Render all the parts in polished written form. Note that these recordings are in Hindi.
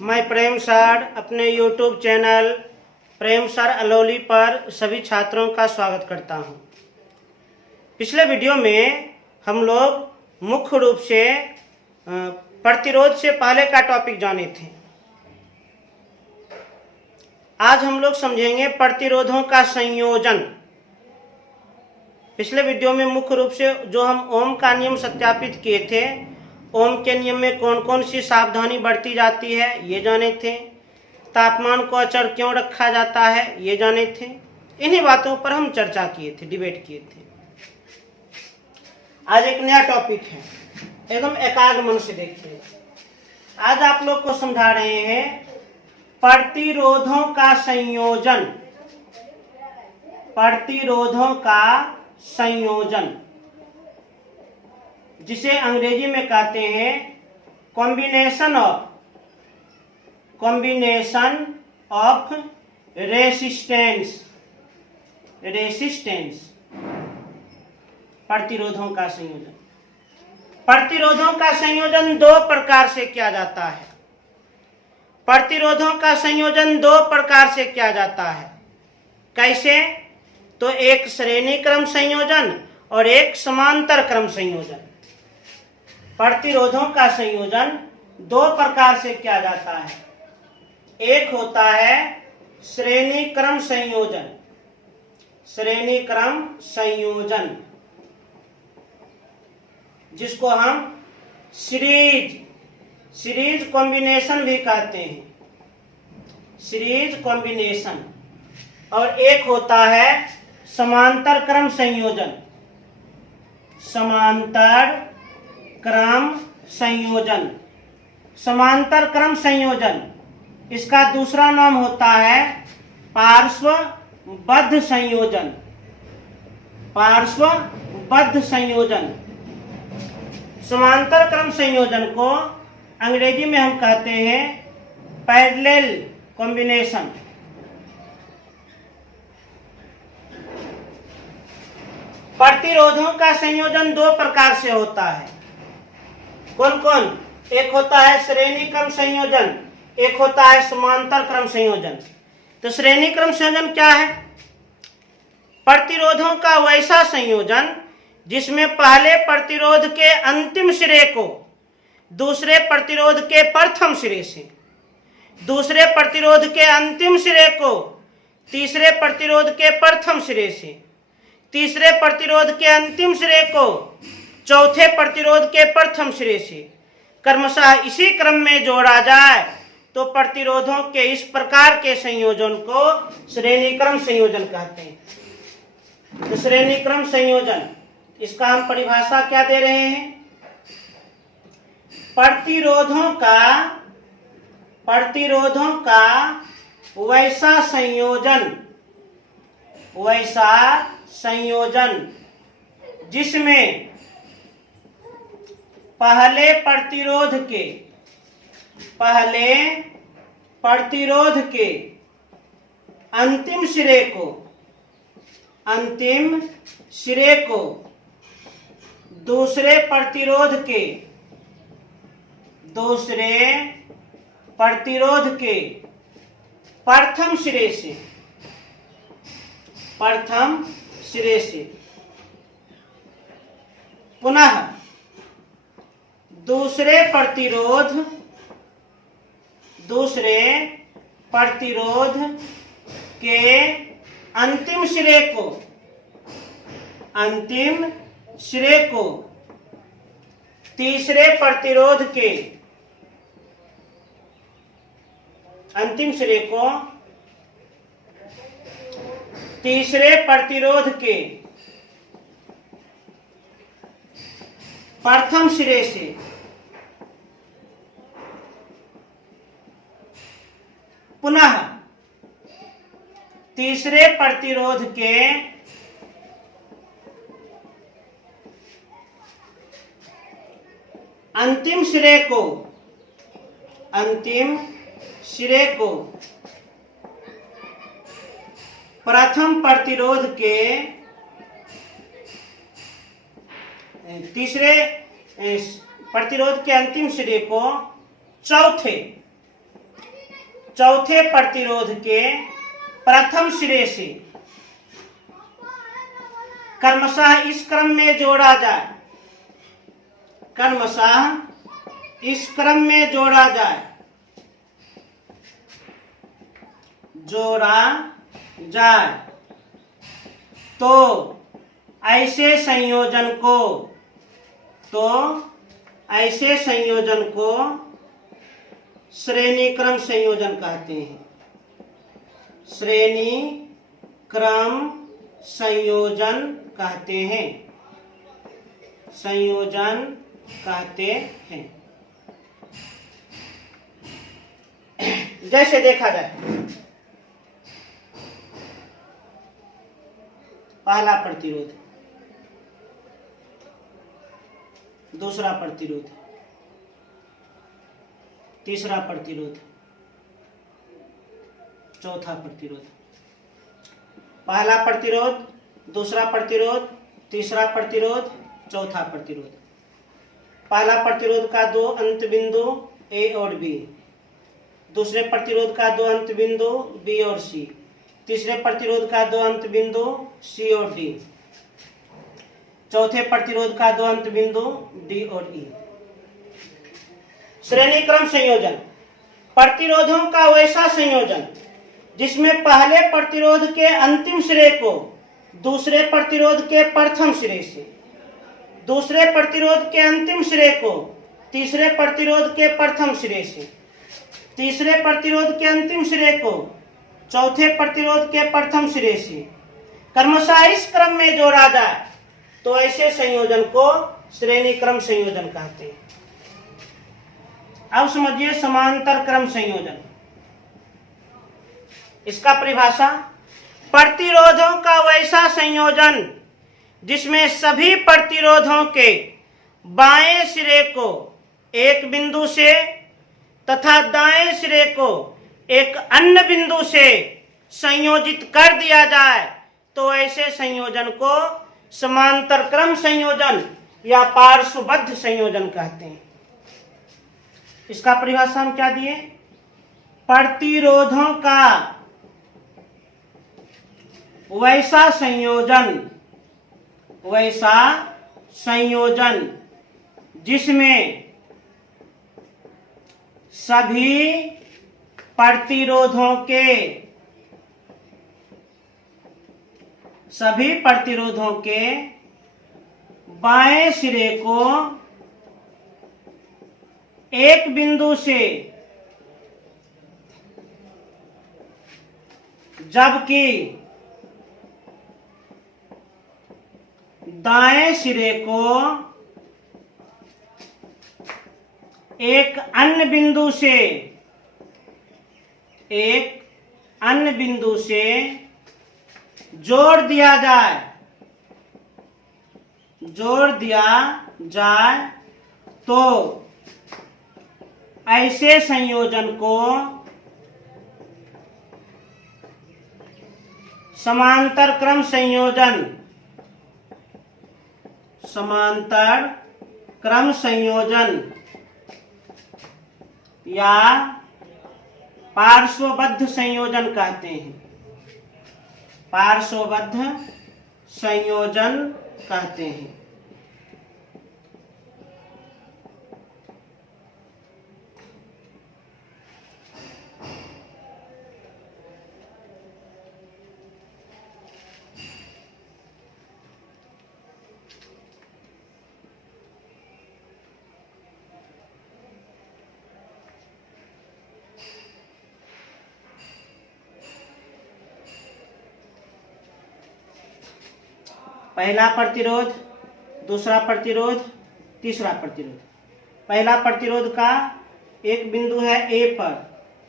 मैं प्रेम सर अपने YouTube चैनल प्रेम सर अलौली पर सभी छात्रों का स्वागत करता हूं। पिछले वीडियो में हम लोग मुख्य रूप से प्रतिरोध से पहले का टॉपिक जाने थे। आज हम लोग समझेंगे प्रतिरोधों का संयोजन। पिछले वीडियो में मुख्य रूप से जो हम ओम का नियम सत्यापित किए थे, ओम के नियम में कौन कौन सी सावधानी बरती जाती है ये जाने थे। तापमान को अचर क्यों रखा जाता है ये जाने थे। इन्हीं बातों पर हम चर्चा किए थे, डिबेट किए थे। आज एक नया टॉपिक है, एकदम एकाग्र मन से देखिए। आज आप लोग को समझा रहे हैं प्रतिरोधों का संयोजन। प्रतिरोधों का संयोजन जिसे अंग्रेजी में कहते हैं कॉम्बिनेशन ऑफ रेसिस्टेंस। प्रतिरोधों का संयोजन। प्रतिरोधों का संयोजन दो प्रकार से किया जाता है। प्रतिरोधों का संयोजन दो प्रकार से किया जाता है। कैसे? तो एक श्रेणी क्रम संयोजन और एक समांतर क्रम संयोजन। प्रतिरोधों का संयोजन दो प्रकार से किया जाता है। एक होता है श्रेणी क्रम संयोजन। श्रेणी क्रम संयोजन जिसको हम सीरीज कॉम्बिनेशन भी कहते हैं। Series combination. और एक होता है समांतर क्रम संयोजन। समांतर क्रम संयोजन। समांतर क्रम संयोजन इसका दूसरा नाम होता है पार्श्वबद्ध संयोजन। पार्श्वबद्ध संयोजन। समांतर क्रम संयोजन को अंग्रेजी में हम कहते हैं पैरेलल कॉम्बिनेशन। प्रतिरोधों का संयोजन दो प्रकार से होता है। कौन कौन? एक होता है श्रेणी क्रम संयोजन, एक होता है समांतर क्रम संयोजन। तो श्रेणी क्रम संयोजन क्या है? प्रतिरोधों का वैसा संयोजन जिसमें पहले प्रतिरोध के अंतिम सिरे को दूसरे प्रतिरोध के प्रथम सिरे से, दूसरे प्रतिरोध के अंतिम सिरे को तीसरे प्रतिरोध के प्रथम सिरे से, तीसरे प्रतिरोध के अंतिम सिरे को चौथे प्रतिरोध के प्रथम सिरे से क्रमशः इसी क्रम में जोड़ा जाए तो प्रतिरोधों के इस प्रकार के संयोजन को श्रेणी क्रम संयोजन कहते हैं। तो श्रेणी क्रम संयोजन इसका हम परिभाषा क्या दे रहे हैं? प्रतिरोधों का वैसा संयोजन जिसमें पहले प्रतिरोध के अंतिम सिरे को दूसरे प्रतिरोध के प्रथम सिरे से पुनः दूसरे प्रतिरोध के अंतिम सिरे को तीसरे प्रतिरोध के अंतिम सिरे को तीसरे प्रतिरोध के प्रथम सिरे से पुनः तीसरे प्रतिरोध के अंतिम सिरे को प्रथम प्रतिरोध के तीसरे प्रतिरोध के अंतिम सिरे को चौथे चौथे प्रतिरोध के प्रथम सिरे से क्रमशः इस क्रम में जोड़ा जाए, क्रमशः इस क्रम में जोड़ा जाए, जोड़ा जाए तो ऐसे संयोजन को श्रेणी क्रम संयोजन कहते हैं। श्रेणी क्रम संयोजन कहते हैं, संयोजन कहते हैं। जैसे देखा जाए, पहला प्रतिरोध, दूसरा प्रतिरोध, तीसरा प्रतिरोध, चौथा प्रतिरोध। पहला प्रतिरोध, दूसरा प्रतिरोध, तीसरा प्रतिरोध, चौथा प्रतिरोध। पहला प्रतिरोध का दो अंत बिंदु ए और बी, दूसरे प्रतिरोध का दो अंत बिंदु बी और सी, तीसरे प्रतिरोध का दो अंत बिंदु सी और डी, चौथे प्रतिरोध का दो अंत बिंदु डी और ई। श्रेणी क्रम संयोजन, प्रतिरोधों का वैसा संयोजन जिसमें पहले प्रतिरोध के अंतिम सिरे को दूसरे प्रतिरोध के प्रथम सिरे से, दूसरे प्रतिरोध के अंतिम सिरे को तीसरे प्रतिरोध के प्रथम सिरे से, तीसरे प्रतिरोध के अंतिम सिरे को चौथे प्रतिरोध के प्रथम सिरे से क्रमशः इस क्रम में जोड़ा जाए तो ऐसे संयोजन को श्रेणी क्रम संयोजन कहते हैं। अब समझिए समांतर क्रम संयोजन। इसका परिभाषा, प्रतिरोधों का वैसा संयोजन जिसमें सभी प्रतिरोधों के बाएं सिरे को एक बिंदु से तथा दाएं सिरे को एक अन्य बिंदु से संयोजित कर दिया जाए तो ऐसे संयोजन को समांतर क्रम संयोजन या पार्श्वबद्ध संयोजन कहते हैं। इसका परिभाषा हम क्या दिए? प्रतिरोधों का वैसा संयोजन जिसमें सभी प्रतिरोधों के बाएं सिरे को एक बिंदु से जबकि दाएं सिरे को एक अन्य बिंदु से जोड़ दिया जाए तो ऐसे संयोजन को समांतर क्रम संयोजन या पार्श्वबद्ध संयोजन कहते हैं। पार्श्वबद्ध संयोजन कहते हैं। पहला प्रतिरोध, दूसरा प्रतिरोध, तीसरा प्रतिरोध। पहला प्रतिरोध का एक बिंदु है ए पर,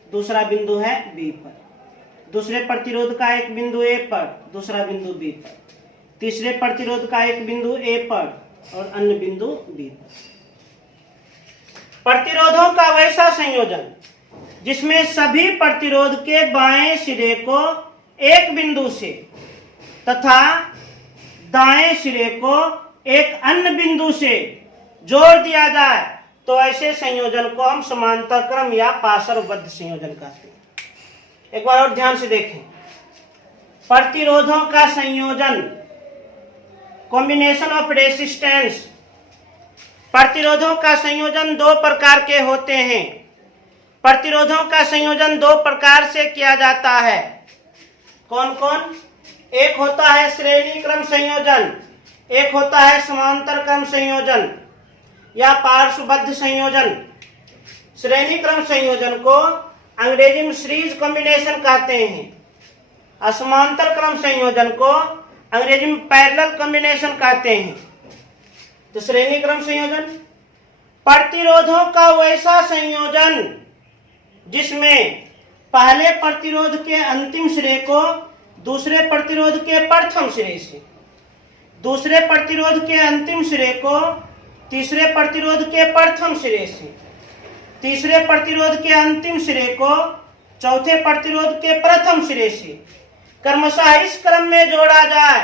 दूसरा बिंदु है बी पर। दूसरे प्रतिरोध का एक बिंदु ए पर, दूसरा बिंदु बी पर। तीसरे प्रतिरोध का एक बिंदु ए पर और अन्य बिंदु बी पर। प्रतिरोधों का वैसा संयोजन जिसमें सभी प्रतिरोध के बाएं सिरे को एक बिंदु से तथा दाएं सिरे को एक अन्य बिंदु से जोड़ दिया जाए तो ऐसे संयोजन को हम समांतर क्रम या पार्श्वबद्ध संयोजन कहते हैं। एक बार और ध्यान से देखें। प्रतिरोधों का संयोजन, कॉम्बिनेशन ऑफ रेसिस्टेंस। प्रतिरोधों का संयोजन दो प्रकार के होते हैं। प्रतिरोधों का संयोजन दो प्रकार से किया जाता है। कौन कौन? एक होता है श्रेणी क्रम संयोजन, एक होता है समांतर क्रम संयोजन या पार्श्वबद्ध संयोजन। श्रेणी क्रम संयोजन को अंग्रेजी में सीरीज कॉम्बिनेशन कहते हैं। समांतर क्रम संयोजन को अंग्रेजी में पैरेलल कॉम्बिनेशन कहते हैं। तो श्रेणी क्रम संयोजन प्रतिरोधों का वैसा संयोजन जिसमें पहले प्रतिरोध के अंतिम सिरे को दूसरे प्रतिरोध के प्रथम सिरे से, दूसरे प्रतिरोध के अंतिम सिरे को तीसरे प्रतिरोध के प्रथम सिरे से, तीसरे प्रतिरोध के अंतिम सिरे को चौथे प्रतिरोध के प्रथम सिरे से क्रमशः इस क्रम में जोड़ा जाए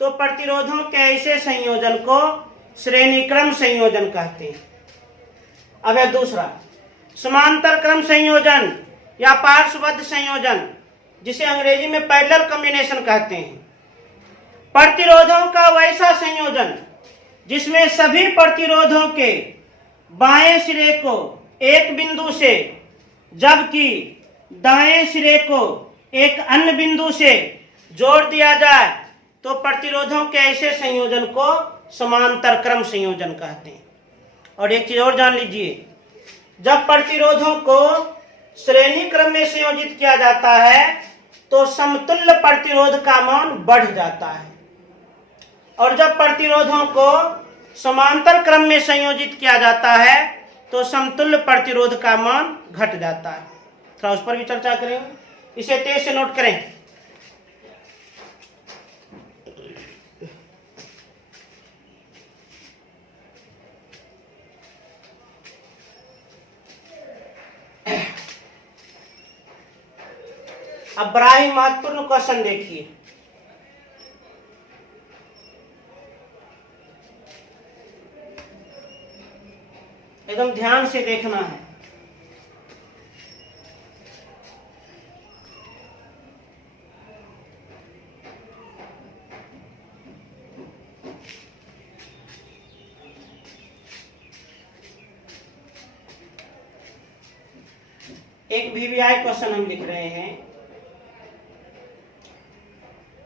तो प्रतिरोधों के ऐसे संयोजन को श्रेणी क्रम संयोजन कहते हैं। अब है दूसरा समांतर क्रम संयोजन या पार्श्वबद्ध संयोजन, जिसे अंग्रेजी में पैरेलल कॉम्बिनेशन कहते हैं। प्रतिरोधों का वैसा संयोजन जिसमें सभी प्रतिरोधों के बाएं सिरे को एक बिंदु से जबकि दाएं सिरे को एक अन्य बिंदु से जोड़ दिया जाए तो प्रतिरोधों के ऐसे संयोजन को समांतर क्रम संयोजन कहते हैं। और एक चीज और जान लीजिए, जब प्रतिरोधों को श्रेणी क्रम में संयोजित किया जाता है तो समतुल्य प्रतिरोध का मान बढ़ जाता है, और जब प्रतिरोधों को समांतर क्रम में संयोजित किया जाता है तो समतुल्य प्रतिरोध का मान घट जाता है। थोड़ा उस पर भी चर्चा करेंगे, इसे तेज से नोट करें। अब बड़ा ही महत्वपूर्ण क्वेश्चन देखिए, एकदम ध्यान से देखना है। एक वीवीआई क्वेश्चन हम लिख रहे हैं।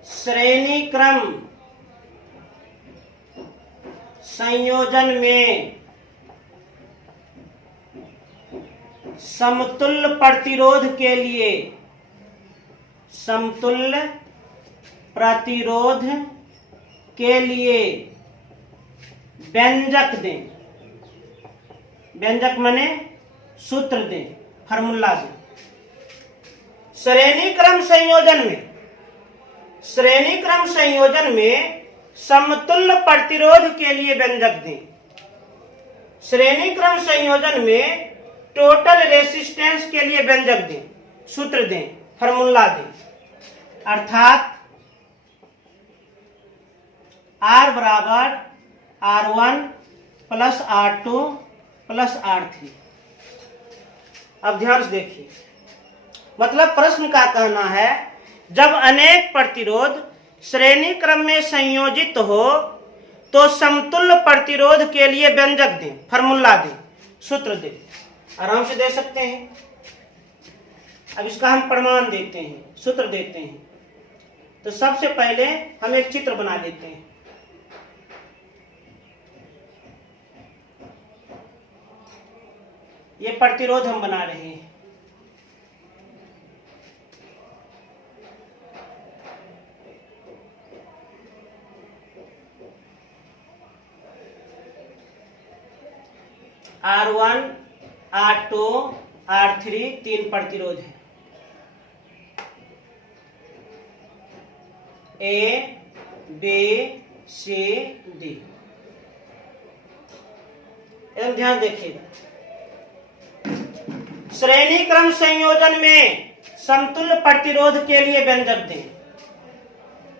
श्रेणी क्रम संयोजन में समतुल्य प्रतिरोध के लिए, समतुल्य प्रतिरोध के लिए व्यंजक दें। व्यंजक माने सूत्र दें, फार्मूला दें। श्रेणी क्रम संयोजन में, श्रेणी क्रम संयोजन में समतुल्य प्रतिरोध के लिए व्यंजक दें। श्रेणी क्रम संयोजन में टोटल रेसिस्टेंस के लिए व्यंजक दें, सूत्र दें, फार्मूला दें। अर्थात R बराबर R1 plus R2 plus R3। अब ध्यान से देखिए, मतलब प्रश्न का कहना है जब अनेक प्रतिरोध श्रेणी क्रम में संयोजित हो तो समतुल्य प्रतिरोध के लिए व्यंजक दें, फार्मूला दें, सूत्र दें। आराम से दे सकते हैं। अब इसका हम प्रमाण देते हैं, सूत्र देते हैं। तो सबसे पहले हम एक चित्र बना लेते हैं। ये प्रतिरोध हम बना रहे हैं। R1, R2, R3 तीन प्रतिरोध है। A, B, C, D। एकदम ध्यान देखिएगा। श्रेणी क्रम संयोजन में समतुल्य प्रतिरोध के लिए व्यंजक दें।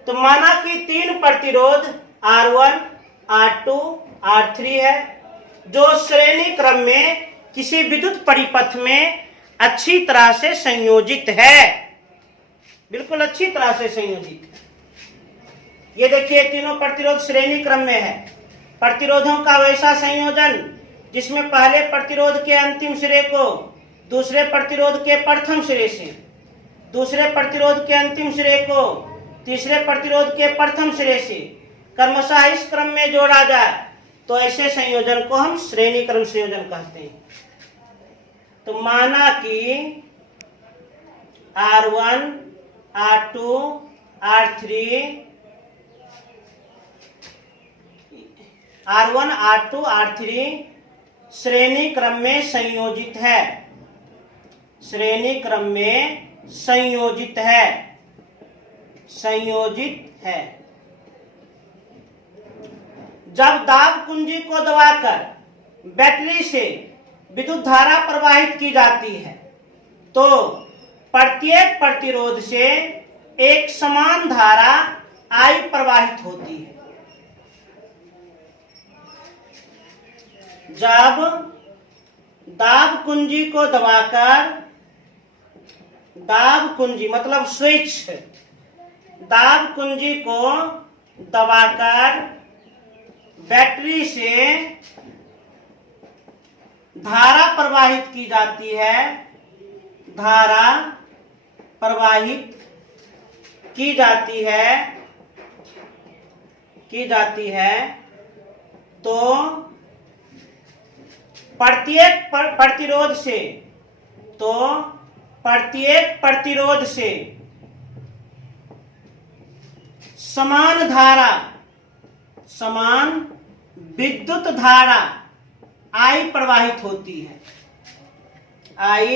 तो माना कि तीन प्रतिरोध R1, R2, R3 है जो श्रेणी क्रम में किसी विद्युत परिपथ में अच्छी तरह से संयोजित है। बिल्कुल अच्छी तरह से संयोजित है। ये देखिए तीनों प्रतिरोध श्रेणी क्रम में है। प्रतिरोधों का वैसा संयोजन जिसमें पहले प्रतिरोध के अंतिम सिरे को दूसरे प्रतिरोध के प्रथम सिरे से, दूसरे प्रतिरोध के अंतिम सिरे को तीसरे प्रतिरोध के प्रथम सिरे से क्रमशः इस क्रम में जोड़ा जाए तो ऐसे संयोजन को हम श्रेणी क्रम संयोजन कहते हैं। तो माना कि R1, R2, R3, R1, R2, R3 श्रेणी क्रम में संयोजित है, श्रेणी क्रम में संयोजित है, संयोजित है। जब दाब कुंजी को दबाकर बैटरी से विद्युत धारा प्रवाहित की जाती है तो प्रत्येक प्रतिरोध से एक समान धारा I प्रवाहित होती है। जब दाब कुंजी को दबाकर, दाब कुंजी मतलब स्विच, दाब कुंजी को दबाकर बैटरी से धारा प्रवाहित की जाती है, धारा प्रवाहित की जाती है तो प्रत्येक प्रतिरोध से समान धारा, समान विद्युत धारा I प्रवाहित होती है, I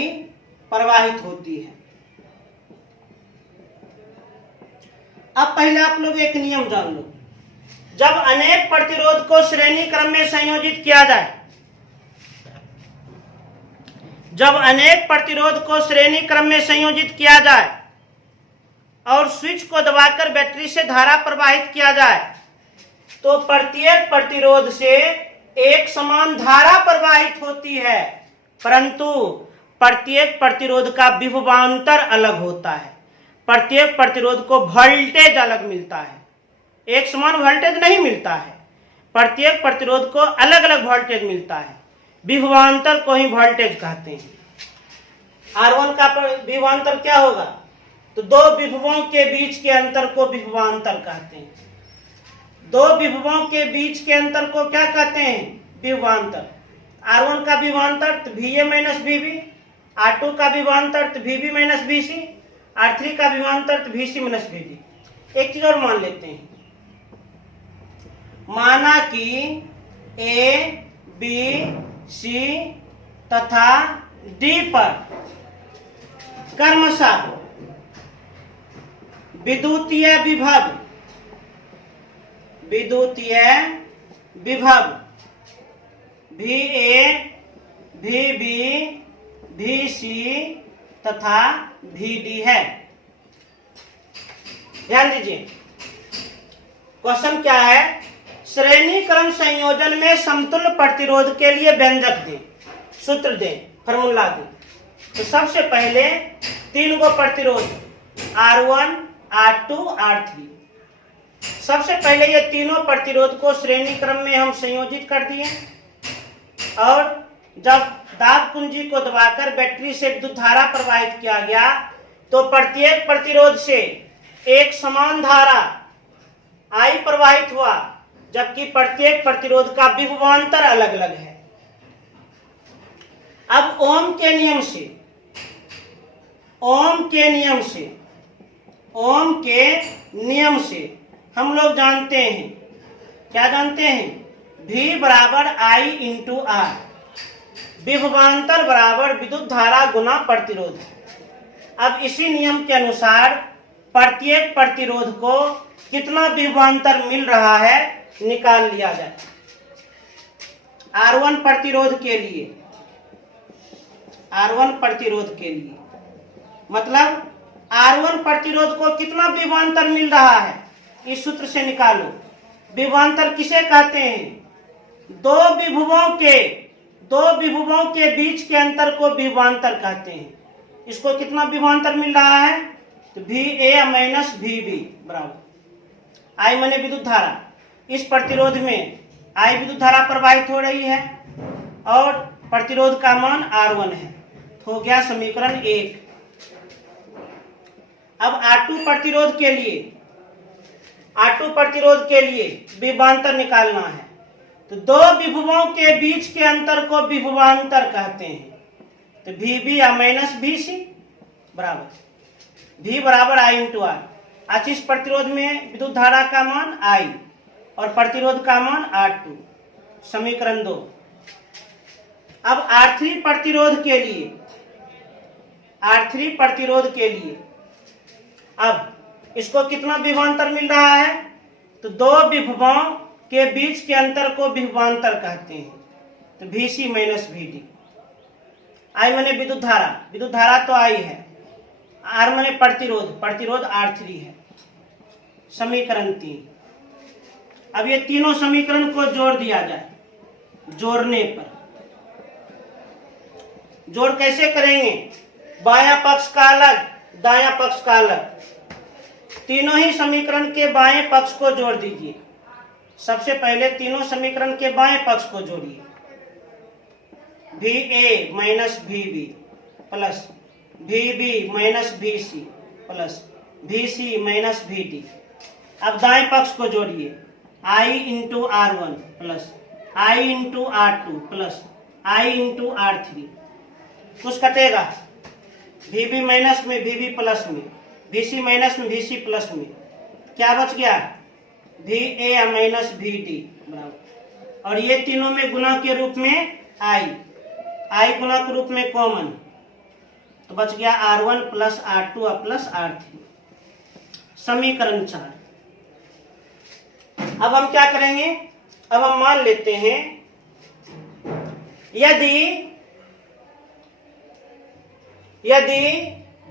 प्रवाहित होती है। अब पहले आप लोग एक नियम जान लो। जब अनेक प्रतिरोध को श्रेणी क्रम में संयोजित किया जाए, जब अनेक प्रतिरोध को श्रेणी क्रम में संयोजित किया जाए और स्विच को दबाकर बैटरी से धारा प्रवाहित किया जाए तो प्रत्येक प्रतिरोध से एक समान धारा प्रवाहित होती है, परंतु प्रत्येक प्रतिरोध का विभवांतर अलग होता है। प्रत्येक प्रतिरोध को वोल्टेज अलग मिलता है, एक समान वोल्टेज नहीं मिलता है। प्रत्येक प्रतिरोध को अलग अलग वोल्टेज मिलता है। विभवांतर को ही वोल्टेज कहते हैं। R1 का विभवांतर क्या होगा? तो दो विभवों के बीच के अंतर को विभवांतर कहते हैं। दो विभवों के बीच के अंतर को क्या कहते हैं? विभवांतर। R1 का विभवांतर तो VA माइनस VB, R2 का विभवांतर तो VB माइनस VC, R3 का विभवांतर तो VC माइनस VB। एक चीज और मान लेते हैं, माना कि A, B, C तथा D पर क्रमशः विद्युतीय विभव VA, VB, VC तथा VD है। ध्यान दीजिए, क्वेश्चन क्या है? श्रेणी क्रम संयोजन में समतुल्य प्रतिरोध के लिए व्यंजक दें, सूत्र दें, फार्मूला दें। तो सबसे पहले तीन गो प्रतिरोध R1, R2, R3, सबसे पहले ये तीनों प्रतिरोध को श्रेणी क्रम में हम संयोजित कर दिए और जब दाब कुंजी को दबाकर बैटरी से विद्युत धारा प्रवाहित किया गया तो प्रत्येक प्रतिरोध से एक समान धारा I प्रवाहित हुआ, जबकि प्रत्येक प्रतिरोध का विभवांतर अलग अलग है। अब ओम के नियम से हम लोग जानते हैं, क्या जानते हैं? V बराबर I इंटू R, विभवांतर बराबर विद्युत धारा गुना प्रतिरोध। अब इसी नियम के अनुसार प्रत्येक प्रतिरोध को कितना विभवांतर मिल रहा है निकाल लिया जाए। R1 प्रतिरोध के लिए मतलब R1 प्रतिरोध को कितना विभवांतर मिल रहा है, इस सूत्र से निकालो। विभवांतर किसे कहते हैं? दो विभवों के बीच के अंतर को विभवांतर कहते हैं। इसको कितना विभवांतर मिल रहा है? तो V A minus V B बराबर आई माने विद्युत धारा। इस प्रतिरोध में आई विद्युत धारा प्रवाहित हो रही है और प्रतिरोध का मान R1 है। तो हो गया समीकरण 1। अब R2 प्रतिरोध के लिए विभवांतर निकालना है। तो दो विभवों के बीच के अंतर को विभवांतर कहते हैं। तो VB या माइनस VC बराबर V बराबर I इंटू R। आज इस प्रतिरोध में विद्युत धारा का मान I और प्रतिरोध का मान R2, समीकरण 2। अब R3 प्रतिरोध के लिए अब इसको कितना विभवांतर मिल रहा है? तो दो विभवों के बीच के अंतर को विभवांतर कहते हैं। तो VC माइनस VD। I माने विद्युत धारा तो I है, R माने प्रतिरोध R3 है, समीकरण 3। अब ये तीनों समीकरण को जोड़ दिया जाए। जोड़ने पर जोड़ कैसे करेंगे? बायां पक्ष का अलग, दायां पक्ष का अलग। तीनों ही समीकरण के बाएं पक्ष को जोड़ दीजिए। सबसे पहले तीनों समीकरण के बाएं पक्ष को जोड़िए। VA minus VB plus VB minus VC plus VC minus VD। अब दाएं पक्ष को जोड़िए। I into R1 plus I into R2 plus I into R3। कुछ कटेगा? VB माइनस में VB प्लस में, VC माइनस में VC प्लस में, क्या बच गया? VA माइनस VD बराबर। और ये तीनों में गुणा के रूप में I गुणा के रूप में कॉमन, तो बच गया R1 plus R2 plus R3, समीकरण 4। अब हम क्या करेंगे? अब हम मान लेते हैं यदि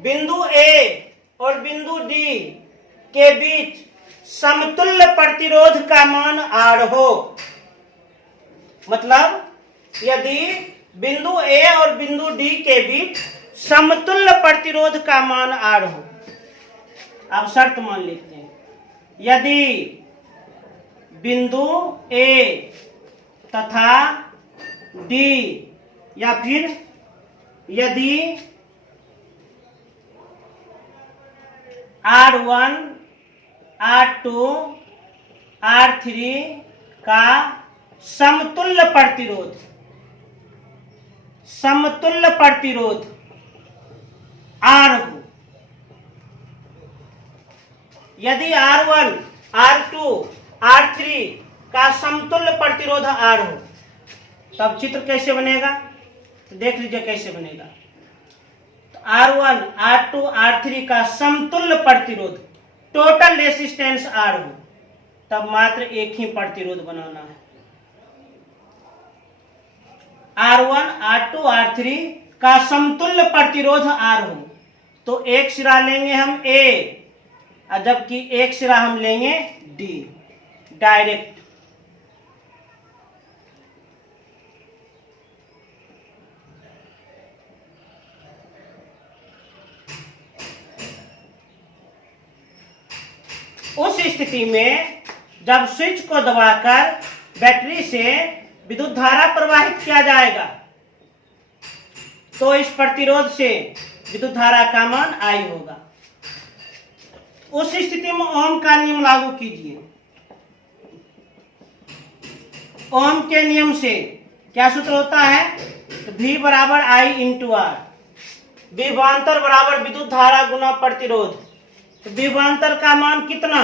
बिंदु A और बिंदु D के बीच समतुल्य प्रतिरोध का मान R हो, मतलब यदि बिंदु A और बिंदु D के बीच समतुल्य प्रतिरोध का मान R हो। अब शर्त मान लेते हैं, यदि बिंदु A तथा D या फिर यदि R1, R2, R3 का समतुल्य प्रतिरोध R हो, यदि R1, R2, R3 का समतुल्य प्रतिरोध R हो, तब चित्र कैसे बनेगा? तो देख लीजिए कैसे बनेगा। तो R1, R2, R3 का समतुल्य प्रतिरोध, टोटल रेसिस्टेंस R हो, तब मात्र एक ही प्रतिरोध बनाना है। R1, R2, R3 का समतुल्य प्रतिरोध R हो, तो एक सिरा लेंगे हम A, जबकि एक सिरा हम लेंगे D डायरेक्ट। उस स्थिति में जब स्विच को दबाकर बैटरी से विद्युत धारा प्रवाहित किया जाएगा, तो इस प्रतिरोध से विद्युत धारा का मान I होगा। उस स्थिति में ओम का नियम लागू कीजिए। ओम के नियम से क्या सूत्र होता है? तो V बराबर I इंटू R, विभवांतर बराबर विद्युत धारा गुना प्रतिरोध। तो विभवांतर का मान कितना?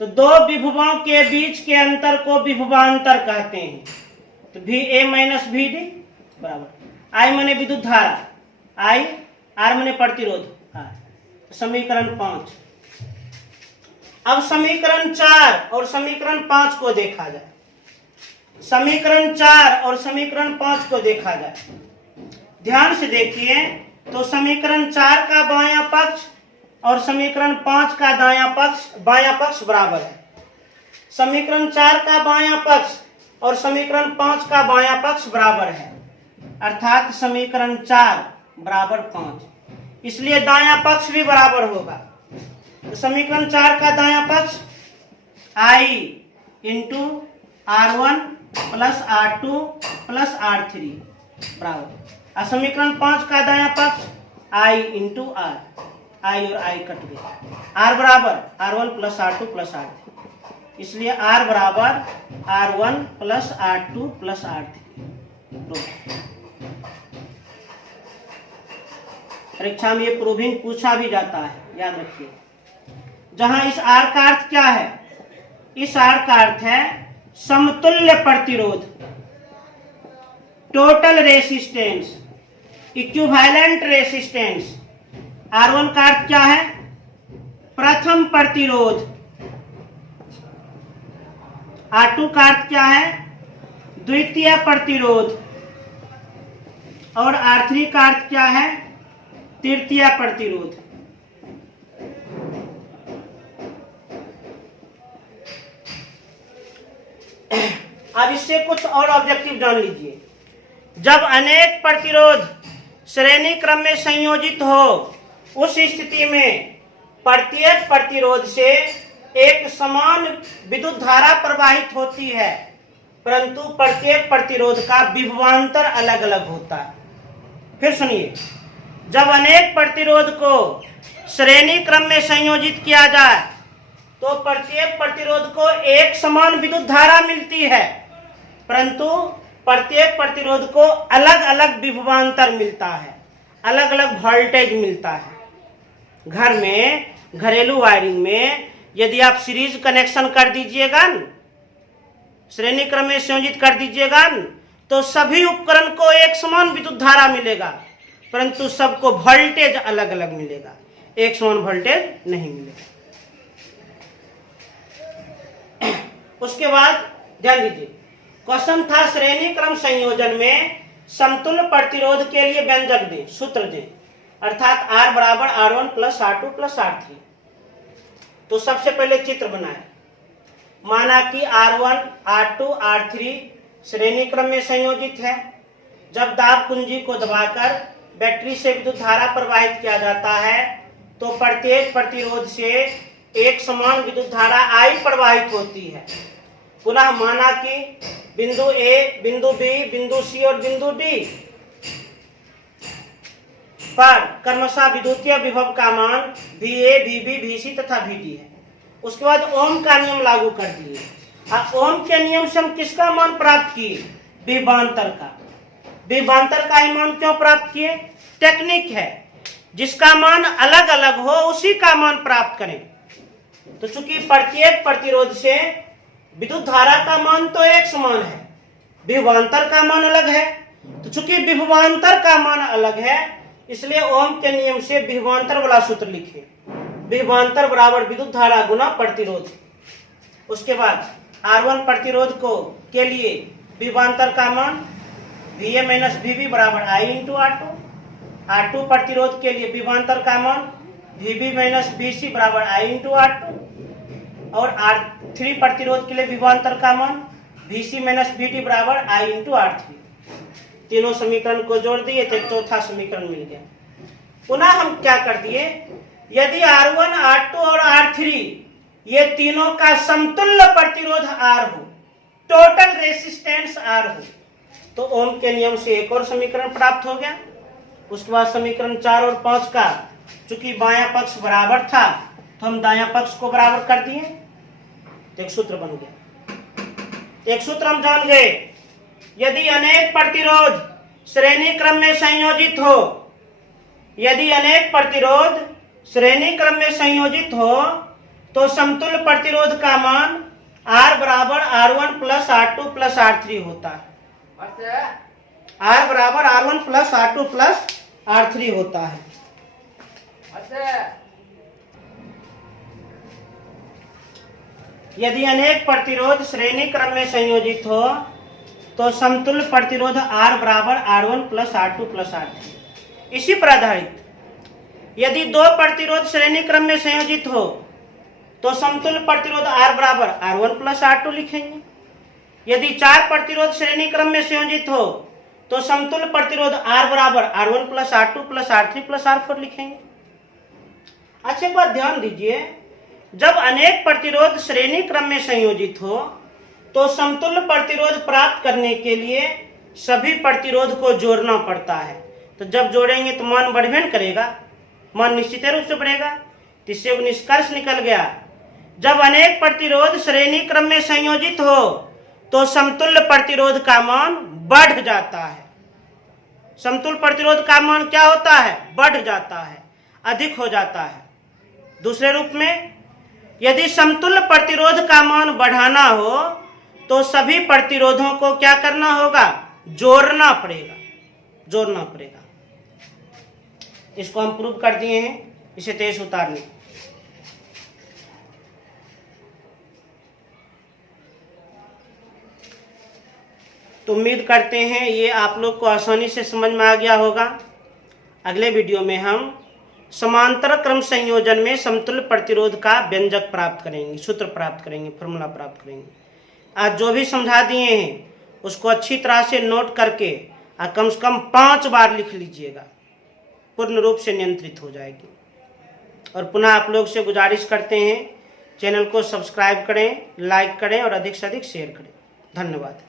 तो दो विभवों के बीच के अंतर को विभवांतर कहते हैं। तो VA माइनस VD बराबर I माने विद्युत धारा, I, R माने प्रतिरोध R। समीकरण 5। अब समीकरण 4 और समीकरण 5 को देखा जाए। समीकरण 4 और समीकरण 5 को देखा जाए, ध्यान से देखिए। तो समीकरण 4 का बायां पक्ष और समीकरण 5 का बायां पक्ष बराबर है। समीकरण 4 का बायां पक्ष और समीकरण 5 का बायां पक्ष बराबर है, अर्थात समीकरण 4 बराबर 5। इसलिए दायां पक्ष भी बराबर होगा। तो समीकरण 4 का दायां पक्ष I into R1 plus R2 plus R3 बराबर। समीकरण 5 का दायां पक्ष I इंटू R, I और I कट गया, R बराबर R1 plus R2 plus R3, इसलिए R बराबर R1 plus R2 plus R3। परीक्षा में ये प्रूविंग पूछा भी जाता है, याद रखिए। जहां इस R का अर्थ क्या है? इस R का अर्थ है समतुल्य प्रतिरोध, total resistance, equivalent resistance. R1 का अर्थ क्या है? प्रथम प्रतिरोध। R2 का अर्थ क्या है? द्वितीय प्रतिरोध। और R3 का अर्थ क्या है? तृतीय प्रतिरोध। अब इससे कुछ और ऑब्जेक्टिव जान लीजिए। जब अनेक प्रतिरोध श्रेणी क्रम में संयोजित हो, उस स्थिति में प्रत्येक प्रतिरोध से एक समान विद्युत धारा प्रवाहित होती है, परंतु प्रत्येक प्रतिरोध का विभवांतर अलग अलग होता है। फिर सुनिए, जब अनेक प्रतिरोध को श्रेणी क्रम में संयोजित किया जाए तो प्रत्येक प्रतिरोध को एक समान विद्युत धारा मिलती है, परंतु प्रत्येक प्रतिरोध को अलग अलग विभवांतर मिलता है, अलग अलग वोल्टेज मिलता है। घर में घरेलू वायरिंग में यदि आप सीरीज कनेक्शन कर दीजिएगा, श्रेणी क्रम में संयोजित कर दीजिएगा, तो सभी उपकरण को एक समान विद्युत धारा मिलेगा, परंतु सबको वोल्टेज अलग अलग मिलेगा, एक समान वोल्टेज नहीं मिलेगा। उसके बाद ध्यान दीजिए, क्वेश्चन था श्रेणी क्रम संयोजन में समतुल्य प्रतिरोध के लिए व्यंजक दें, सूत्र दें, अर्थात R बराबर R1 plus R2 plus R3। तो सबसे पहले चित्र बनाए, माना कि R1 R2 R3 श्रेणी क्रम में संयोजित है। जब दाब कुंजी को दबाकर बैटरी से विद्युत धारा प्रवाहित किया जाता है तो प्रत्येक प्रतिरोध से एक समान विद्युत धारा I प्रवाहित होती है। पुनः माना कि बिंदु A, बिंदु B, बिंदु C और बिंदु D पर क्रमशः विद्युतीय विभव का मान VA, VB, VC तथा VD है। उसके बाद ओम का नियम लागू कर दिए। अब ओम के नियम से हम किसका मान प्राप्त किए? विभवांतर का। विभवांतर का ही मान क्यों प्राप्त किए? टेक्निक है, जिसका मान अलग अलग हो उसी का मान प्राप्त करें। तो चूंकि प्रत्येक प्रतिरोध से विद्युत धारा का मान तो एक समान है, विभवांतर का मान अलग है। तो चूंकि विभवांतर का मान अलग है, इसलिए ओम के नियम से विभवांतर वाला सूत्र लिखे, विभवांतर बराबर विद्युत धारा गुना प्रतिरोध। उसके बाद R1 प्रतिरोध को के लिए विभवांतर का मान VA माइनस VB बराबर I इंटू R2। R2 प्रतिरोध के लिए विभवांतर का मान VB माइनस VC बराबर I इंटू R2। और R3 प्रतिरोध के लिए विभवांतर का मान VC माइनस VD बराबर I इंटू R3। तीनों समीकरण को जोड़ दिए तो चौथा समीकरण मिल गया। पुनः हम क्या कर दिए, यदि R1, R2 और R3 ये तीनों का समतुल्य प्रतिरोध R हो, टोटल रेसिस्टेंस R हो, तो ओम के नियम से एक और समीकरण प्राप्त हो गया। उसके बाद समीकरण 4 और 5 का चूंकि बायां पक्ष बराबर था तो हम दायां पक्ष को बराबर कर दिए, तो एक सूत्र बन गया। एक सूत्र हम जान गए, यदि अनेक प्रतिरोध श्रेणी क्रम में संयोजित हो, यदि अनेक प्रतिरोध श्रेणी क्रम में संयोजित हो तो समतुल्य प्रतिरोध का मान R बराबर R1 plus R2 plus R3 होता है। R बराबर R1 plus R2 plus R3 होता है। यदि अनेक प्रतिरोध श्रेणी क्रम में संयोजित हो तो समतुल्य प्रतिरोध R बराबर R1 plus R2 plus R3। इसी पर आधारित यदि दो प्रतिरोध श्रेणी क्रम में संयोजित हो तो समतुल्य प्रतिरोध R बराबर R1 प्लस R2 लिखेंगे। यदि चार प्रतिरोध श्रेणी क्रम में संयोजित हो तो समतुल्य प्रतिरोध R बराबर R1 plus R2 plus R3 plus R4 लिखेंगे। अच्छा एक बात ध्यान दीजिए, जब अनेक प्रतिरोध श्रेणी क्रम में संयोजित हो तो समतुल्य प्रतिरोध प्राप्त करने के लिए सभी प्रतिरोध को जोड़ना पड़ता है। तो जब जोड़ेंगे तो मान बढ़बे न करेगा, मान निश्चित रूप से बढ़ेगा। तो इससे एक निष्कर्ष निकल गया, जब अनेक प्रतिरोध श्रेणी क्रम में संयोजित हो तो समतुल्य प्रतिरोध का मान बढ़ जाता है। समतुल्य प्रतिरोध का मान क्या होता है? बढ़ जाता है, अधिक हो जाता है। दूसरे रूप में, यदि समतुल्य प्रतिरोध का मान बढ़ाना हो तो सभी प्रतिरोधों को क्या करना होगा? जोड़ना पड़ेगा, जोड़ना पड़ेगा। इसको हम प्रूव कर दिए हैं, इसे तेज उतारने। तो उम्मीद करते हैं ये आप लोग को आसानी से समझ में आ गया होगा। अगले वीडियो में हम समांतर क्रम संयोजन में समतुल्य प्रतिरोध का व्यंजक प्राप्त करेंगे, सूत्र प्राप्त करेंगे, फॉर्मूला प्राप्त करेंगे। आज जो भी समझा दिए हैं उसको अच्छी तरह से नोट करके कम से कम 5 बार लिख लीजिएगा, पूर्ण रूप से नियंत्रित हो जाएगी। और पुनः आप लोग से गुजारिश करते हैं, चैनल को सब्सक्राइब करें, लाइक करें और अधिक से अधिक शेयर करें। धन्यवाद।